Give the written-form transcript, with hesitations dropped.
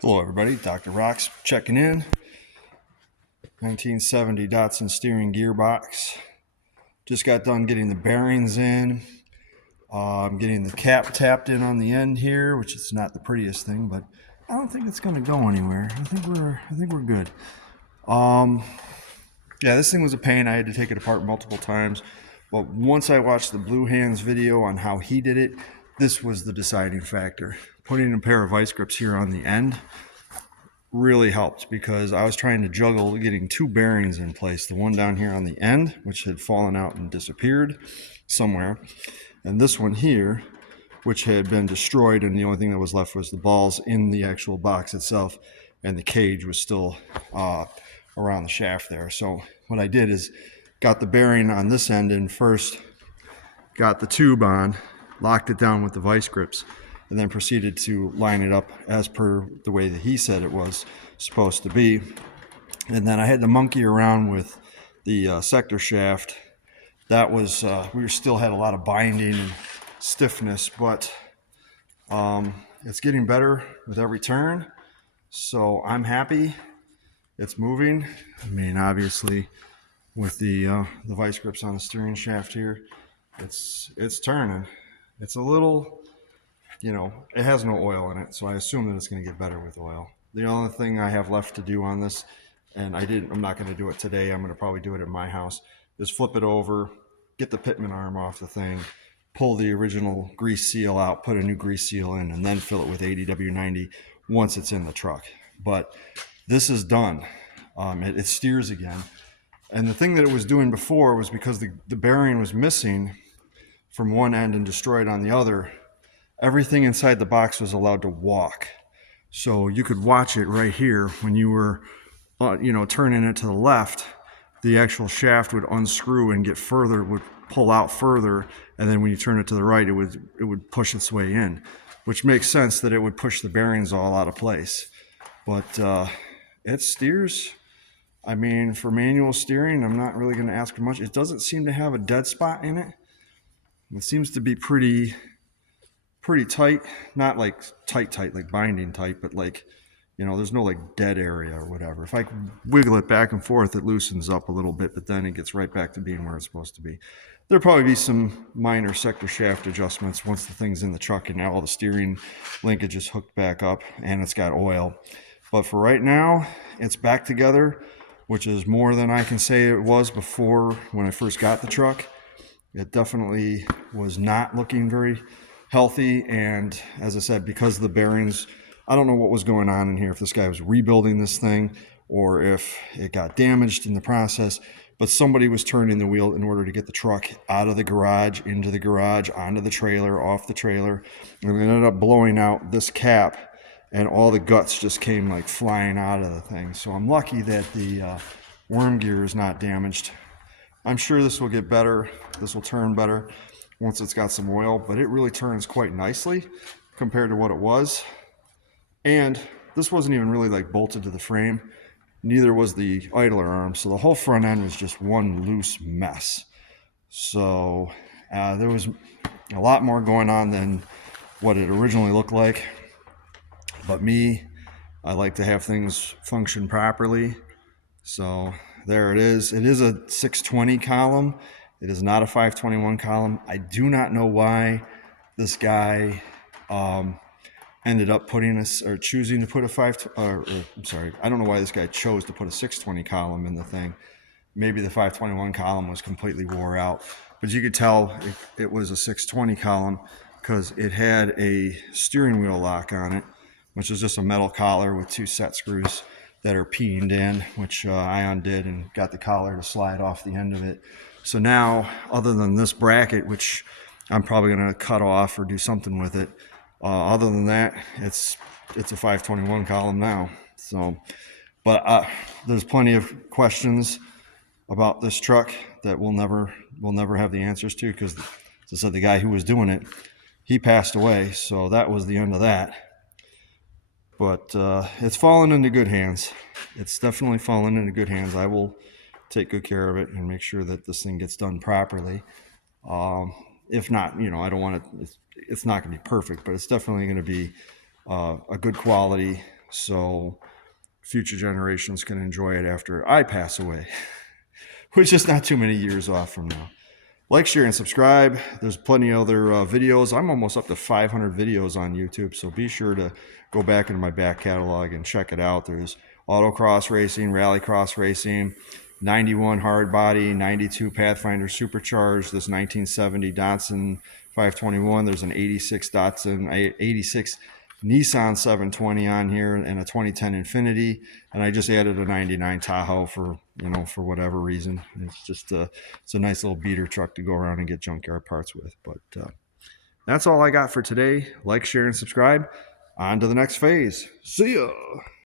Hello everybody, Dr. Rocks checking in. 1970 Datsun steering gearbox. Just got done getting the bearings in. I'm getting the cap tapped in on the end here, which is not the prettiest thing, but I don't think it's going to go anywhere. I think we're good. Yeah, this thing was a pain. I had to take it apart multiple times, but once I watched the Blue Hands video on how he did it, this was the deciding factor. Putting a pair of vice grips here on the end really helped because I was trying to juggle getting two bearings in place. The one down here on the end, which had fallen out and disappeared somewhere, and this one here, which had been destroyed, and the only thing that was left was the balls in the actual box itself, and the cage was still around the shaft there. So what I did is got the bearing on this end in first, got the tube on, locked it down with the vice grips, and then proceeded to line it up as per the way that he said it was supposed to be. And then I had to monkey around with the sector shaft. That was, we still had a lot of binding and stiffness, but it's getting better with every turn. So I'm happy. It's moving. I mean, obviously, with the vice grips on the steering shaft here, it's turning. It's a little, it has no oil in it, so I assume that it's going to get better with oil. The only thing I have left to do on this, and I'm not going to do it today, I'm going to probably do it at my house, is flip it over, get the pitman arm off the thing, pull the original grease seal out, put a new grease seal in, and then fill it with ADW90 once it's in the truck. But this is done. It steers again. And the thing that it was doing before was because the bearing was missing from one end and destroyed on the other, everything inside the box was allowed to walk. So you could watch it right here when you were, turning it to the left, the actual shaft would unscrew and get further, would pull out further, and then when you turn it to the right, it would push its way in, which makes sense that it would push the bearings all out of place. But it steers. I mean, for manual steering, I'm not really going to ask for much. It doesn't seem to have a dead spot in it. It seems to be pretty tight, not like tight like binding tight, but like, there's no like dead area or whatever. If I wiggle it back and forth, it loosens up a little bit, but then it gets right back to being where it's supposed to be. There'll probably be some minor sector shaft adjustments once the thing's in the truck and now all the steering linkage is hooked back up and it's got oil. But for right now, it's back together, which is more than I can say it was before when I first got the truck. It definitely was not looking very healthy, and as I said, because of the bearings, I don't know what was going on in here, if this guy was rebuilding this thing or if it got damaged in the process, but somebody was turning the wheel in order to get the truck out of the garage, into the garage, onto the trailer, off the trailer, and it ended up blowing out this cap, and all the guts just came like flying out of the thing. So I'm lucky that the worm gear is not damaged. I'm sure this will get better. This will turn better once it's got some oil, but it really turns quite nicely compared to what it was. And this wasn't even really like bolted to the frame. Neither was the idler arm. So the whole front end was just one loose mess. So there was a lot more going on than what it originally looked like. But me, I like to have things function properly. So there it is. It is a 620 column. It is not a 521 column. I do not know why this guy ended up choosing to put a I don't know why this guy chose to put a 620 column in the thing. Maybe the 521 column was completely wore out, but you could tell it was a 620 column because it had a steering wheel lock on it, which is just a metal collar with two set screws that are peened in, which I undid and got the collar to slide off the end of it. So now, other than this bracket, which I'm probably going to cut off or do something with it, other than that, it's a 521 column now. So, but there's plenty of questions about this truck that we'll never have the answers to, because, as I said, the guy who was doing it, he passed away, so that was the end of that. But it's fallen into good hands. It's definitely fallen into good hands. I will take good care of it and make sure that this thing gets done properly. If not, I don't want it. It's not going to be perfect, but it's definitely going to be a good quality so future generations can enjoy it after I pass away, which is not too many years off from now. Like, share, and subscribe. There's plenty of other videos. I'm almost up to 500 videos on YouTube, so be sure to go back into my back catalog and check it out. There's autocross racing, rallycross racing, 91 hard body, 92 Pathfinder supercharged, this 1970 Datsun 521. There's an 86 Datsun, 86 Nissan 720 on here, and a 2010 Infiniti, and I just added a 99 Tahoe for, for whatever reason. It's just it's a nice little beater truck to go around and get junkyard parts with. But that's all I got for today. Like, share, and subscribe. On to the next phase. See ya.